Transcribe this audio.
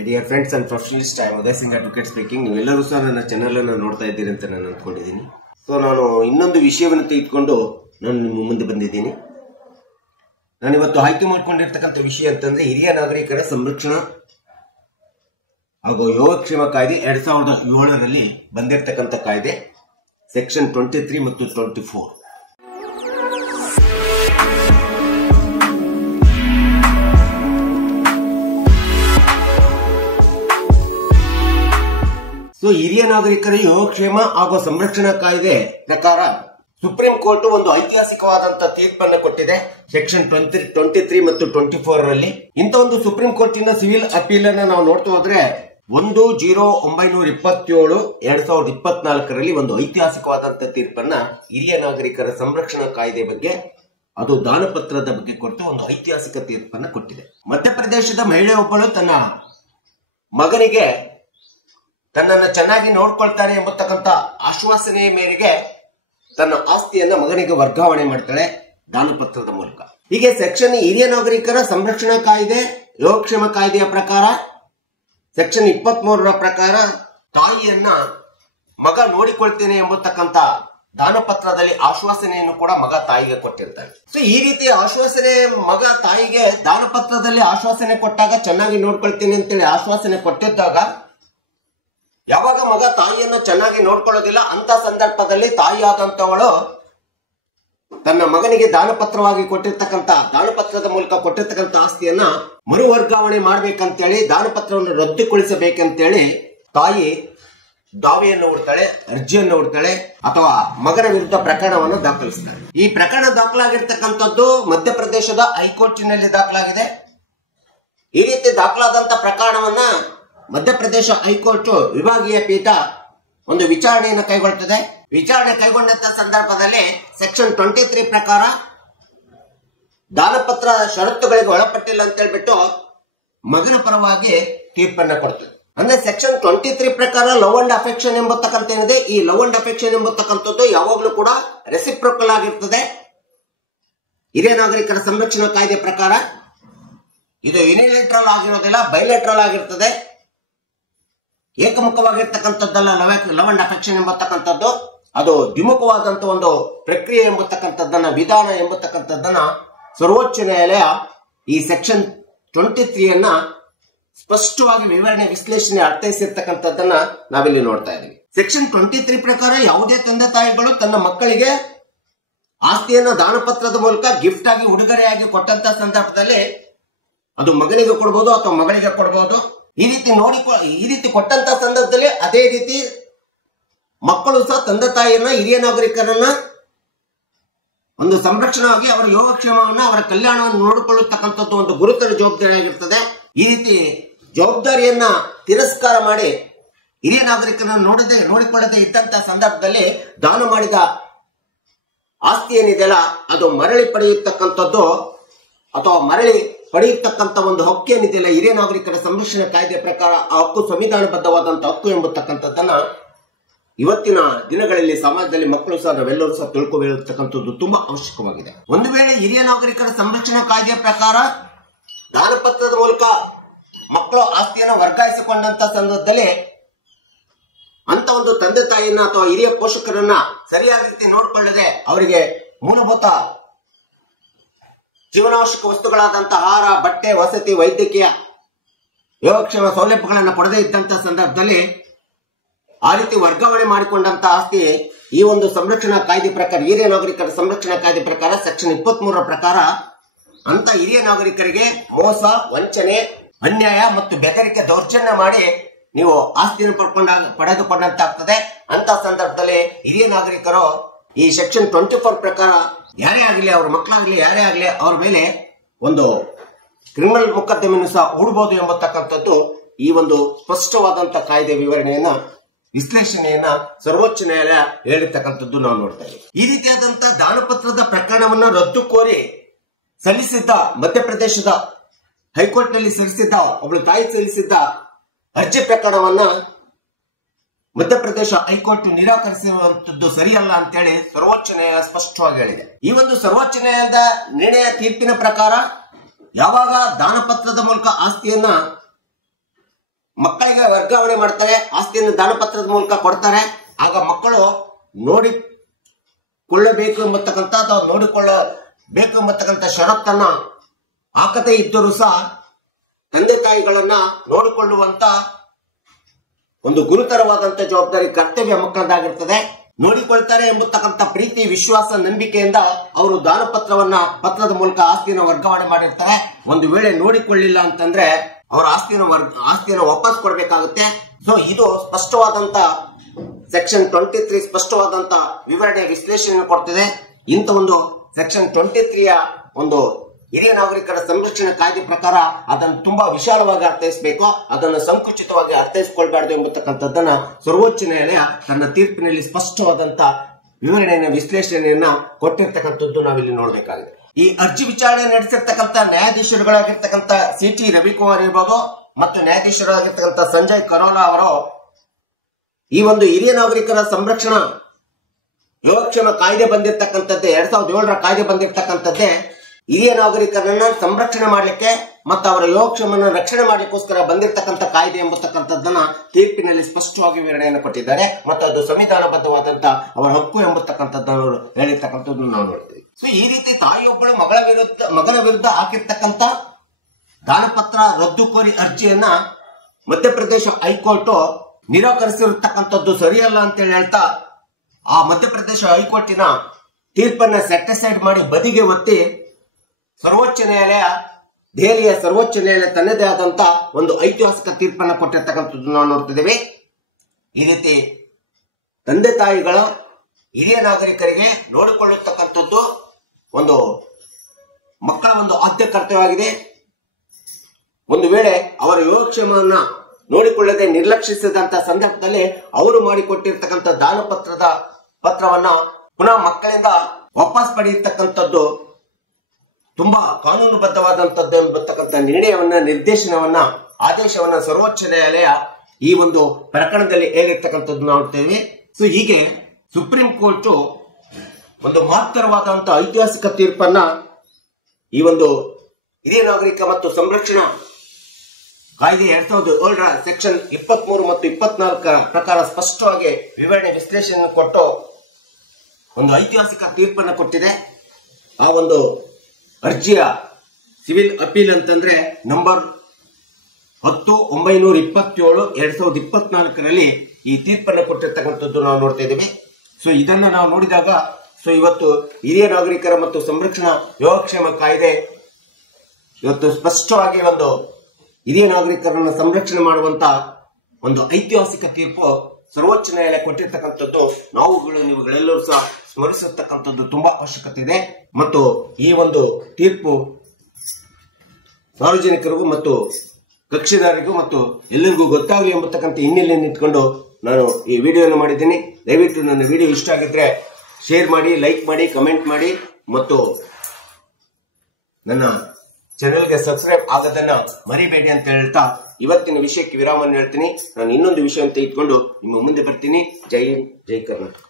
My dear friends and professionalists, I am Uday Singh Advocate speaking. ನೀವೆಲ್ಲರೂ ಸಹ ನನ್ನ channel ಅನ್ನು ನೋಡ್ತಾ ಇದ್ದೀರಿ ಅಂತ ನಾನು ಅಂದ್ಕೊಂಡಿದ್ದೀನಿ. ಸೊ ನಾನು ಇನ್ನೊಂದು ವಿಷಯವನ್ನು ತೆಗೆದುಕೊಂಡು ನಾನು ನಿಮ್ಮ ಮುಂದೆ ಬಂದಿದ್ದೀನಿ. ನಾನು ಇವತ್ತು ಆಯ್ಕೆ ಮಾಡಿಕೊಂಡಿರ್ತಕ್ಕಂಥ ವಿಷಯ ಅಂತಂದ್ರೆ ಹಿರಿಯ ನಾಗರಿಕರ ಸಂರಕ್ಷಣಾ ಹಾಗೂ ಯೋಗಕ್ಷೇಮ ಕಾಯ್ದೆ 2007ರಲ್ಲಿ ಬಂದಿರತಕ್ಕಂಥ ಕಾಯ್ದೆ ಸೆಕ್ಷನ್ 23 ಮತ್ತು 24. ಸೊ ಹಿರಿಯ ನಾಗರಿಕರ ಯೋಗಕ್ಷೇಮ ಹಾಗೂ ಸಂರಕ್ಷಣಾ ಕಾಯ್ದೆ ಪ್ರಕಾರ ಸುಪ್ರೀಂ ಕೋರ್ಟ್ ಒಂದು ಐತಿಹಾಸಿಕವಾದಂತಹ ತೀರ್ಪನ್ನು ಕೊಟ್ಟಿದೆ. ಸೆಕ್ಷನ್ 23 ಮತ್ತು 24ರಲ್ಲಿ ಇಂಥ ಒಂದು ಸುಪ್ರೀಂ ಕೋರ್ಟಿನ ಸಿವಿಲ್ ಅಪೀಲ್ ಅನ್ನು ನಾವು ನೋಡ್ತಾ ಹೋದ್ರೆ 1/0927/2024ರಲ್ಲಿ ಒಂದು ಐತಿಹಾಸಿಕವಾದಂತಹ ತೀರ್ಪನ್ನ ಹಿರಿಯ ನಾಗರಿಕರ ಸಂರಕ್ಷಣಾ ಕಾಯ್ದೆ ಬಗ್ಗೆ, ಅದು ದಾನಪತ್ರದ ಬಗ್ಗೆ ಕೊಟ್ಟು ಒಂದು ಐತಿಹಾಸಿಕ ತೀರ್ಪನ್ನ ಕೊಟ್ಟಿದೆ. ಮಧ್ಯಪ್ರದೇಶದ ಮಹಿಳೆಯೊಬ್ಬಳು ತನ್ನ ಮಗನಿಗೆ ತನ್ನನ್ನು ಚೆನ್ನಾಗಿ ನೋಡ್ಕೊಳ್ತಾನೆ ಎಂಬತಕ್ಕಂಥ ಆಶ್ವಾಸನೆಯ ಮೇರೆಗೆ ತನ್ನ ಆಸ್ತಿಯನ್ನ ಮಗನಿಗೆ ವರ್ಗಾವಣೆ ಮಾಡ್ತಾಳೆ ದಾನಪತ್ರದ ಮೂಲಕ. ಹೀಗೆ ಸೆಕ್ಷನ್ ಹಿರಿಯ ನಾಗರಿಕರ ಸಂರಕ್ಷಣಾ ಕಾಯ್ದೆ ಯೋಗಕ್ಷೇಮ ಕಾಯ್ದೆಯ ಪ್ರಕಾರ ಸೆಕ್ಷನ್ 23ರ ಪ್ರಕಾರ ತಾಯಿಯನ್ನ ಮಗ ನೋಡಿಕೊಳ್ತೇನೆ ಎಂಬತಕ್ಕಂಥ ದಾನಪತ್ರದಲ್ಲಿ ಆಶ್ವಾಸನೆಯನ್ನು ಕೂಡ ಮಗ ತಾಯಿಗೆ ಕೊಟ್ಟಿರ್ತಾನೆ. ಸೊ ಈ ರೀತಿ ಆಶ್ವಾಸನೆ ಮಗ ತಾಯಿಗೆ ದಾನಪತ್ರದಲ್ಲಿ ಆಶ್ವಾಸನೆ ಕೊಟ್ಟಾಗ, ಚೆನ್ನಾಗಿ ನೋಡ್ಕೊಳ್ತೇನೆ ಅಂತೇಳಿ ಆಶ್ವಾಸನೆ ಕೊಟ್ಟಿದ್ದಾಗ, ಯಾವಾಗ ಮಗ ತಾಯಿಯನ್ನ ಚೆನ್ನಾಗಿ ನೋಡ್ಕೊಳ್ಳೋದಿಲ್ಲ ಅಂತ ಸಂದರ್ಭದಲ್ಲಿ ತಾಯಿಯಾದಂತವಳು ತನ್ನ ಮಗನಿಗೆ ದಾನಪತ್ರವಾಗಿ ಕೊಟ್ಟಿರ್ತಕ್ಕಂಥ ದಾನಪತ್ರದ ಮೂಲಕ ಕೊಟ್ಟಿರ್ತಕ್ಕಂಥ ಆಸ್ತಿಯನ್ನ ಮರು ವರ್ಗಾವಣೆ ಮಾಡ್ಬೇಕಂತೇಳಿ, ದಾನಪತ್ರವನ್ನು ರದ್ದುಗೊಳಿಸಬೇಕಂತೇಳಿ ತಾಯಿ ದಾವೆಯನ್ನು ಹೂಡ್ತಾಳೆ, ಅರ್ಜಿಯನ್ನು ಹೂಡ್ತಾಳೆ ಅಥವಾ ಮಗನ ವಿರುದ್ಧ ಪ್ರಕರಣವನ್ನು ದಾಖಲಿಸ್ತಾಳೆ. ಈ ಪ್ರಕರಣ ದಾಖಲಾಗಿರ್ತಕ್ಕಂಥದ್ದು ಮಧ್ಯಪ್ರದೇಶದ ಹೈಕೋರ್ಟಿನಲ್ಲಿ ದಾಖಲಾಗಿದೆ. ಈ ರೀತಿ ದಾಖಲಾದಂತ ಪ್ರಕರಣವನ್ನ ಮಧ್ಯಪ್ರದೇಶ ಹೈಕೋರ್ಟ್ ವಿಭಾಗೀಯ ಪೀಠ ಒಂದು ವಿಚಾರಣೆಯನ್ನು ಕೈಗೊಳ್ಳುತ್ತದೆ. ವಿಚಾರಣೆ ಕೈಗೊಂಡಂತ ಸಂದರ್ಭದಲ್ಲಿ ಸೆಕ್ಷನ್ 23 ಪ್ರಕಾರ ದಾನಪತ್ರ ಷರತ್ತುಗಳಿಗೆ ಒಳಪಟ್ಟಿಲ್ಲ ಅಂತ ಹೇಳ್ಬಿಟ್ಟು ಮಗನ ಪರವಾಗಿ ತೀರ್ಪನ್ನ ಕೊಡ್ತದೆ. ಅಂದ್ರೆ ಸೆಕ್ಷನ್ 23 ಪ್ರಕಾರ ಲವ್ ಅಂಡ್ ಅಫೆಕ್ಷನ್ ಎಂಬತಕ್ಕಂಥ ಏನಿದೆ, ಈ ಲವ್ ಅಂಡ್ ಅಫೆಕ್ಷನ್ ಎಂಬತಕ್ಕಂಥದ್ದು ಯಾವಾಗಲೂ ಕೂಡ ರೆಸಿಪ್ರೋಕಲ್ ಆಗಿರ್ತದೆ. ಹಿರಿಯ ನಾಗರಿಕರ ಸಂರಕ್ಷಣಾ ಕಾಯ್ದೆ ಪ್ರಕಾರ ಇದು ಯುನಿಲೇಟ್ರಲ್ ಆಗಿರೋದಿಲ್ಲ, ಬೈಲೇಟ್ರಲ್ ಆಗಿರ್ತದೆ. ಏಕಮುಖವಾಗಿರ್ತಕ್ಕಂಥದ್ದಲ್ಲ ಲವ್ ಅಂಡ್ ಅಫೆಕ್ಷನ್ ಎಂಬತಕ್ಕಂಥದ್ದು, ಅದು ದ್ವಿಮುಖವಾದಂತ ಒಂದು ಪ್ರಕ್ರಿಯೆ ಎಂಬತಕ್ಕಂಥದ್ದನ್ನ, ವಿಧಾನ ಎಂಬತಕ್ಕಂಥದ್ದನ್ನ ಸರ್ವೋಚ್ಚ ನ್ಯಾಯಾಲಯ ಈ ಸೆಕ್ಷನ್ 23 ಸ್ಪಷ್ಟವಾಗಿ ವಿವರಣೆ, ವಿಶ್ಲೇಷಣೆ ಅರ್ಥೈಸಿರ್ತಕ್ಕಂಥದ್ದನ್ನ ನಾವಿಲ್ಲಿ ನೋಡ್ತಾ ಇದ್ದೀವಿ. ಸೆಕ್ಷನ್ 23 ಪ್ರಕಾರ ಯಾವುದೇ ತಂದೆ ತಾಯಿಗಳು ತನ್ನ ಮಕ್ಕಳಿಗೆ ಆಸ್ತಿಯನ್ನ ದಾನಪತ್ರದ ಮೂಲಕ ಗಿಫ್ಟ್ ಆಗಿ, ಉಡುಗೊರೆಯಾಗಿ ಕೊಟ್ಟಂತ ಸಂದರ್ಭದಲ್ಲಿ ಅದು ಮಗನಿಗೆ ಕೊಡಬಹುದು ಅಥವಾ ಮಗಳಿಗೆ ಕೊಡಬಹುದು. ಈ ರೀತಿ ಕೊಟ್ಟಂತ ಸಂದರ್ಭದಲ್ಲಿ ಅದೇ ರೀತಿ ಮಕ್ಕಳು ಸಹ ತಂದೆ ತಾಯಿಯನ್ನ, ಹಿರಿಯ ನಾಗರಿಕರನ್ನ ಒಂದು ಸಂರಕ್ಷಣೆಯಾಗಿ ಅವರ ಯೋಗಕ್ಷೇಮವನ್ನ, ಅವರ ಕಲ್ಯಾಣವನ್ನು ನೋಡಿಕೊಳ್ಳತಕ್ಕಂಥದ್ದು ಒಂದು ಗುರುತರ ಜವಾಬ್ದಾರಿ ಆಗಿರ್ತದೆ. ಈ ರೀತಿ ಜವಾಬ್ದಾರಿಯನ್ನ ತಿರಸ್ಕಾರ ಮಾಡಿ ಹಿರಿಯ ನಾಗರಿಕರನ್ನ ನೋಡಿಕೊಳ್ಳದೆ ಇದ್ದಂತ ಸಂದರ್ಭದಲ್ಲಿ ದಾನ ಮಾಡಿದ ಆಸ್ತಿ ಏನಿದೆಯಲ್ಲ ಅದು ಮರಳಿ ಪಡೆಯತಕ್ಕಂಥದ್ದು ಅಥವಾ ಮರಳಿ ಪಡೆಯತಕ್ಕಂಥ ಒಂದು ಹಕ್ಕು ಏನಿದೆಯಲ್ಲ, ಹಿರಿಯ ನಾಗರಿಕರ ಸಂರಕ್ಷಣಾ ಕಾಯ್ದೆ ಪ್ರಕಾರ ಆ ಹಕ್ಕು ಸಂವಿಧಾನಬದ್ಧವಾದಂತಹ ಹಕ್ಕು ಎಂಬತಕ್ಕಂಥದ್ದನ್ನ ಇವತ್ತಿನ ದಿನಗಳಲ್ಲಿ ಸಮಾಜದಲ್ಲಿ ಮಕ್ಕಳು ಸಹ, ನಾವೆಲ್ಲರೂ ಸಹ ತಿಳ್ಕೊಬೇಕಂತಕ್ಕಂಥದ್ದು ತುಂಬಾ ಅವಶ್ಯಕವಾಗಿದೆ. ಒಂದು ವೇಳೆ ಹಿರಿಯ ನಾಗರಿಕರ ಸಂರಕ್ಷಣಾ ಕಾಯ್ದೆಯ ಪ್ರಕಾರ ದಾನಪತ್ರದ ಮೂಲಕ ಮಕ್ಕಳು ಆಸ್ತಿಯನ್ನು ವರ್ಗಾಯಿಸಿಕೊಂಡಂತ ಸಂದರ್ಭದಲ್ಲಿ ಅಂತ ಒಂದು ತಂದೆ ತಾಯಿಯನ್ನ ಅಥವಾ ಹಿರಿಯ ಪೋಷಕರನ್ನ ಸರಿಯಾದ ರೀತಿ ನೋಡಿಕೊಳ್ಳದೆ ಅವರಿಗೆ ಮೂಲಭೂತ ಜೀವನಾವಶ್ಯಕ ವಸ್ತುಗಳಾದಂತಹ ಆಹಾರ, ಬಟ್ಟೆ, ವಸತಿ, ವೈದ್ಯಕೀಯ, ಯೋಗಕ್ಷೇಮ ಸೌಲಭ್ಯಗಳನ್ನು ಕೊಡದೇ ಇದ್ದಂತಹ ಸಂದರ್ಭದಲ್ಲಿ ಆ ರೀತಿ ವರ್ಗಾವಣೆ ಮಾಡಿಕೊಂಡಂತ ಆಸ್ತಿ ಈ ಒಂದು ಸಂರಕ್ಷಣಾ ಕಾಯ್ದೆ ಪ್ರಕಾರ, ಹಿರಿಯ ನಾಗರಿಕರ ಸಂರಕ್ಷಣಾ ಕಾಯ್ದೆ ಪ್ರಕಾರ ಸೆಕ್ಷನ್ 23ರ ಪ್ರಕಾರ ಅಂತ ಹಿರಿಯ ನಾಗರಿಕರಿಗೆ ಮೋಸ, ವಂಚನೆ, ಅನ್ಯಾಯ ಮತ್ತು ಬೆದರಿಕೆ, ದೌರ್ಜನ್ಯ ಮಾಡಿ ನೀವು ಆಸ್ತಿಯನ್ನು ಪಡೆದುಕೊಂಡಂತಾಗ್ತದೆ. ಅಂತ ಸಂದರ್ಭದಲ್ಲಿ ಹಿರಿಯ ನಾಗರಿಕರು ಈ ಸೆಕ್ಷನ್ 24 ಪ್ರಕಾರ ಯಾರೇ ಆಗಲಿ, ಅವ್ರ ಮಕ್ಕಳಾಗ್ಲಿ, ಯಾರೇ ಆಗಲಿ, ಅವ್ರ ಮೇಲೆ ಒಂದು ಕ್ರಿಮಿನಲ್ ಮೊಕದ್ದಮೆಯನ್ನು ಸಹ ಹೂಡಬಹುದು ಎಂಬತಕ್ಕಂಥದ್ದು ಈ ಒಂದು ಸ್ಪಷ್ಟವಾದಂತಹ ಕಾಯ್ದೆ ವಿವರಣೆಯನ್ನ, ವಿಶ್ಲೇಷಣೆಯನ್ನ ಸರ್ವೋಚ್ಚ ನ್ಯಾಯಾಲಯ ಹೇಳಿರ್ತಕ್ಕಂಥದ್ದು ನಾವು ನೋಡ್ತಾ ಇದ್ದೀವಿ. ಈ ರೀತಿಯಾದಂತಹ ದಾನಪತ್ರದ ಪ್ರಕರಣವನ್ನ ರದ್ದು ಕೋರಿ ಸಲ್ಲಿಸಿದ್ದ ಮಧ್ಯಪ್ರದೇಶದ ಹೈಕೋರ್ಟ್ ನಲ್ಲಿ ಸಲ್ಲಿಸಿದ್ದ ಒಬ್ಬಳು ತಾಯಿ ಸಲ್ಲಿಸಿದ್ದ ಅರ್ಜಿ ಪ್ರಕರಣವನ್ನ ಮಧ್ಯಪ್ರದೇಶ ಹೈಕೋರ್ಟ್ ನಿರಾಕರಿಸಿರುವಂತದ್ದು ಸರಿಯಲ್ಲ ಅಂತೇಳಿ ಸರ್ವೋಚ್ಚ ನ್ಯಾಯಾಲಯ ಸ್ಪಷ್ಟವಾಗಿ ಹೇಳಿದೆ. ಈ ಒಂದು ಸರ್ವೋಚ್ಚ ನ್ಯಾಯಾಲಯದ ನಿರ್ಣಯ ತೀರ್ಪಿನ ಪ್ರಕಾರ ಯಾವಾಗ ದಾನಪತ್ರದ ಮೂಲಕ ಆಸ್ತಿಯನ್ನ ಮಕ್ಕಳಿಗೆ ವರ್ಗಾವಣೆ ಮಾಡ್ತಾರೆ, ಆಸ್ತಿಯನ್ನು ದಾನಪತ್ರದ ಮೂಲಕ ಕೊಡ್ತಾರೆ. ಆಗ ಮಕ್ಕಳು ನೋಡಿಕೊಳ್ಳಬೇಕು ಎಂಬತಕ್ಕಂಥ ಅಥವಾ ನೋಡಿಕೊಳ್ಳಬೇಕು ಎಂಬತಕ್ಕಂಥ ಷರತ್ತನ್ನ ಹಾಕದೇ ಇದ್ದರೂ ಸಹ ತಂದೆ ತಾಯಿಗಳನ್ನ ನೋಡಿಕೊಳ್ಳುವಂತ ಒಂದು ಗುರುತರವಾದಂತ ಜವಾಬ್ದಾರಿ ಕರ್ತವ್ಯ ಮಕ್ಕಳದಾಗಿರ್ತದೆ. ನೋಡಿಕೊಳ್ತಾರೆ ಎಂಬತಕ್ಕಂಥ ಪ್ರೀತಿ, ವಿಶ್ವಾಸ, ನಂಬಿಕೆಯಿಂದ ಅವರು ಪತ್ರದ ಮೂಲಕ ಆಸ್ತಿಯನ್ನು ವರ್ಗಾವಣೆ ಮಾಡಿರ್ತಾರೆ. ಒಂದು ವೇಳೆ ನೋಡಿಕೊಳ್ಳಿಲ್ಲ ಅಂತಂದ್ರೆ ಅವರ ಆಸ್ತಿಯನ್ನು ವಾಪಸ್ ಕೊಡಬೇಕಾಗುತ್ತೆ. ಸೊ ಇದು ಸ್ಪಷ್ಟವಾದಂತ ಸೆಕ್ಷನ್ 23 ಸ್ಪಷ್ಟವಾದಂತ ವಿವರಣೆ ವಿಶ್ಲೇಷಣೆ ಕೊಡ್ತಿದೆ. ಇಂಥ ಒಂದು ಸೆಕ್ಷನ್ 23ಯ ಒಂದು ಹಿರಿಯ ನಾಗರಿಕರ ಸಂರಕ್ಷಣೆ ಕಾಯ್ದೆ ಪ್ರಕಾರ ಅದನ್ನು ತುಂಬಾ ವಿಶಾಲವಾಗಿ ಅರ್ಥೈಸಬೇಕು, ಅದನ್ನು ಸಂಕುಚಿತವಾಗಿ ಅರ್ಥೈಸಿಕೊಳ್ಬಾರ್ದು ಎಂಬತಕ್ಕಂಥದ್ದನ್ನ ಸರ್ವೋಚ್ಚ ನ್ಯಾಯಾಲಯ ತನ್ನ ತೀರ್ಪಿನಲ್ಲಿ ಸ್ಪಷ್ಟವಾದಂತ ವಿವರಣೆಯನ್ನ ವಿಶ್ಲೇಷಣೆಯನ್ನ ಕೊಟ್ಟಿರ್ತಕ್ಕಂಥದ್ದು ನಾವಿಲ್ಲಿ ನೋಡಬೇಕಾಗಿದೆ. ಈ ಅರ್ಜಿ ವಿಚಾರಣೆ ನಡೆಸಿರ್ತಕ್ಕಂಥ ನ್ಯಾಯಾಧೀಶರುಗಳಾಗಿರ್ತಕ್ಕಂಥ ಸಿ.ಟಿ. ರವಿಕುಮಾರ್ ಇರ್ಬೋದು ಮತ್ತು ನ್ಯಾಯಾಧೀಶರಾಗಿರ್ತಕ್ಕಂಥ ಸಂಜಯ್ ಕರೋಲಾ ಅವರು ಈ ಒಂದು ಹಿರಿಯ ನಾಗರಿಕರ ಸಂರಕ್ಷಣಾ ಯೋಗಕ್ಷೇಮ ಕಾಯ್ದೆ ಬಂದಿರತಕ್ಕಂಥದ್ದೇ 2007ರ ಕಾಯ್ದೆ ಬಂದಿರತಕ್ಕಂಥದ್ದೇ ಹಿರಿಯ ನಾಗರಿಕರನ್ನ ಸಂರಕ್ಷಣೆ ಮಾಡಲಿಕ್ಕೆ ಮತ್ತು ಅವರ ಯೋಗಕ್ಷೇಮವನ್ನು ರಕ್ಷಣೆ ಮಾಡಲಿಕ್ಕೋಸ್ಕರ ಬಂದಿರತಕ್ಕಂಥ ಕಾಯ್ದೆ ಎಂಬತಕ್ಕಂಥದ್ದನ್ನ ತೀರ್ಪಿನಲ್ಲಿ ಸ್ಪಷ್ಟವಾಗಿ ವಿವರಣೆಯನ್ನು ಕೊಟ್ಟಿದ್ದಾರೆ. ಮತ್ತು ಅದು ಸಂವಿಧಾನಬದ್ಧವಾದಂತ ಅವರ ಹಕ್ಕು ಎಂಬತಕ್ಕಂಥದ್ದನ್ನು ಹೇಳಿರ್ತಕ್ಕಂಥದ್ದು ನಾವು ನೋಡ್ತೀವಿ. ಸೊ ಈ ರೀತಿ ತಾಯಿಯೊಬ್ಬಳು ಮಗನ ವಿರುದ್ಧ ಹಾಕಿರ್ತಕ್ಕಂಥ ದಾನಪತ್ರ ರದ್ದುಕೋರಿ ಅರ್ಜಿಯನ್ನ ಮಧ್ಯಪ್ರದೇಶ ಹೈಕೋರ್ಟ್ ನಿರಾಕರಿಸಿರತಕ್ಕಂಥದ್ದು ಸರಿಯಲ್ಲ ಅಂತೇಳಿ ಹೇಳ್ತಾ ಆ ಮಧ್ಯಪ್ರದೇಶ ಹೈಕೋರ್ಟಿನ ತೀರ್ಪನ್ನ ಸೆಟಿಸೈಡ್ ಮಾಡಿ ಬದಿಗೆ ಒತ್ತಿ ಸರ್ವೋಚ್ಚ ನ್ಯಾಯಾಲಯ, ದೆಹಲಿಯ ಸರ್ವೋಚ್ಚ ನ್ಯಾಯಾಲಯ ತನ್ನದೇ ಆದಂತ ಒಂದು ಐತಿಹಾಸಿಕ ತೀರ್ಪನ್ನ ಕೊಟ್ಟಿರ್ತಕ್ಕಂಥದ್ದು ನಾವು ನೋಡ್ತಿದ್ದೇವೆ. ಈ ರೀತಿ ತಂದೆ ತಾಯಿಗಳ ಹಿರಿಯ ನಾಗರಿಕರಿಗೆ ನೋಡಿಕೊಳ್ಳತಕ್ಕಂಥದ್ದು ಒಂದು ಮಕ್ಕಳ ಒಂದು ಆದ್ಯ ಕರ್ತವ್ಯವಾಗಿದೆ. ಒಂದು ವೇಳೆ ಅವರ ಯೋಗಕ್ಷೇಮವನ್ನ ನೋಡಿಕೊಳ್ಳದೆ ನಿರ್ಲಕ್ಷಿಸಿದಂತ ಸಂದರ್ಭದಲ್ಲಿ ಅವರು ಮಾಡಿಕೊಟ್ಟಿರ್ತಕ್ಕಂಥ ಪತ್ರವನ್ನ ಪುನಃ ಮಕ್ಕಳಿಂದ ವಾಪಸ್ ಪಡೆಯತಕ್ಕಂಥದ್ದು ತುಂಬಾ ಕಾನೂನುಬದ್ಧವಾದಂತದ್ದು ಎಂಬತಕ್ಕಂಥ ಆದೇಶವನ್ನ ಸರ್ವೋಚ್ಚ ನ್ಯಾಯಾಲಯ ಈ ಒಂದು ಪ್ರಕರಣದಲ್ಲಿ ಹೇಳಿರ್ತಕ್ಕಂಥದ್ದು ನೋಡ್ತೇವೆ. ಸೊ ಹೀಗೆ ಸುಪ್ರೀಂ ಕೋರ್ಟ್ ಒಂದು ಮಹತ್ತರವಾದಂತಹ ಐತಿಹಾಸಿಕ ತೀರ್ಪನ್ನ ಈ ಒಂದು ಹಿರಿಯ ನಾಗರಿಕ ಮತ್ತು ಸಂರಕ್ಷಣಾ ಕಾಯ್ದೆ 2007ರ ಸೆಕ್ಷನ್ 23 ಮತ್ತು 24ರ ಪ್ರಕಾರ ಸ್ಪಷ್ಟವಾಗಿ ವಿವರಣೆ ವಿಶ್ಲೇಷಣೆ ಕೊಟ್ಟು ಒಂದು ಐತಿಹಾಸಿಕ ತೀರ್ಪನ್ನು ಕೊಟ್ಟಿದೆ. ಆ ಒಂದು ಅರ್ಜಿಯ ಸಿವಿಲ್ ಅಪೀಲ್ ಅಂತಂದ್ರೆ ನಂಬರ್ 10/927 2024ರಲ್ಲಿ ಈ ತೀರ್ಪನ್ನು ಕೊಟ್ಟಿರ್ತಕ್ಕಂಥದ್ದು ನಾವು ನೋಡ್ತಾ ಇದ್ದೇವೆ. ಸೊ ಇದನ್ನ ನಾವು ನೋಡಿದಾಗ ಇವತ್ತು ಹಿರಿಯ ನಾಗರಿಕರ ಮತ್ತು ಸಂರಕ್ಷಣಾ ಯೋಗಕ್ಷೇಮ ಕಾಯ್ದೆ ಇವತ್ತು ಸ್ಪಷ್ಟವಾಗಿ ಒಂದು ಹಿರಿಯ ನಾಗರಿಕರನ್ನು ಸಂರಕ್ಷಣೆ ಮಾಡುವಂತ ಒಂದು ಐತಿಹಾಸಿಕ ತೀರ್ಪು ಸರ್ವೋಚ್ಚ ನ್ಯಾಯಾಲಯ ಕೊಟ್ಟಿರ್ತಕ್ಕಂಥದ್ದು ನೀವುಗಳೆಲ್ಲರೂ ಸಹ ಸ್ಮರಿಸತಕ್ಕಂಥದ್ದು ತುಂಬಾ ಅವಶ್ಯಕತೆ ಇದೆ. ಮತ್ತು ಈ ಒಂದು ತೀರ್ಪು ಸಾರ್ವಜನಿಕರಿಗೂ ಮತ್ತು ಕಕ್ಷಿದಾರರಿಗೂ ಮತ್ತು ಎಲ್ಲರಿಗೂ ಗೊತ್ತಾಗಲಿ ಎಂಬತಕ್ಕಂಥ ಹಿನ್ನೆಲೆಯನ್ನು ಇಟ್ಕೊಂಡು ನಾನು ಈ ವಿಡಿಯೋನ ಮಾಡಿದ್ದೀನಿ. ದಯವಿಟ್ಟು ನನ್ನ ವಿಡಿಯೋ ಇಷ್ಟ ಆಗಿದ್ರೆ ಶೇರ್ ಮಾಡಿ, ಲೈಕ್ ಮಾಡಿ, ಕಮೆಂಟ್ ಮಾಡಿ ಮತ್ತು ನನ್ನ ಚಾನೆಲ್ಗೆ ಸಬ್ಸ್ಕ್ರೈಬ್ ಆಗೋದನ್ನ ಮರಿಬೇಡಿ ಅಂತ ಹೇಳ್ತಾ ಇವತ್ತಿನ ವಿಷಯಕ್ಕೆ ವಿರಾಮವನ್ನು ಹೇಳ್ತೀನಿ. ನಾನು ಇನ್ನೊಂದು ವಿಷಯ ಅಂತ ಇಟ್ಕೊಂಡು ನಿಮ್ಮ ಮುಂದೆ ಬರ್ತೀನಿ. ಜೈ ಹಿಂದ್, ಜೈ ಕರ್ನಾಟಕ.